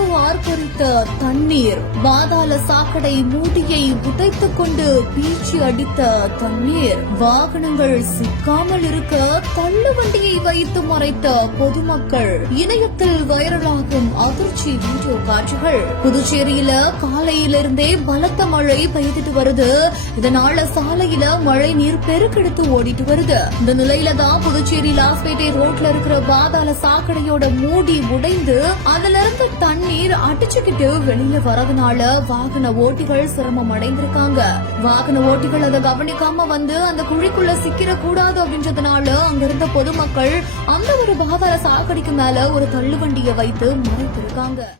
ஆர்ப்பரித்த தண்ணீர். பாதாள சாக்கடை மூடியை உடைத்துக் கொண்டு பீச்சி அடித்த தண்ணீர். வாகனங்கள் சிக்காமல் இருக்க தள்ளுவண்டியை வைத்து மறைத்த பொதுமக்கள். இணையத்தில் வைரலாகும் அதிர்ச்சி வீடியோ காட்சிகள். புதுச்சேரியில காலையிலிருந்தே பலத்த மழை பெய்துட்டு வருது. இதனால சாலையில மழை நீர் பெருக்கெடுத்து ஓடிட்டு வருது. இந்த நிலையில தான் புதுச்சேரி லாஸ்பேட்டை ரோட்ல இருக்கிற பாதாள சாக்கடையோட மூடி உடைந்து அதுல இருந்து தண்ணீர் அடிச்சுக்கிட்டு வெளியில வரதுனால வாகன ஓட்டிகள் சிரமம் அடைந்திருக்காங்க. வாகன ஓட்டிகள் அதை கவனிக்காம வந்து அந்த குழிக்குள்ள சிக்கிர கூடாது அப்படின்றதுனால அங்க இருந்த பொதுமக்கள் அந்த ஒரு பாதாள சாக்கடைக்கு மேல ஒரு தள்ளுவண்டியை வைத்து மறைத்திருக்காங்க.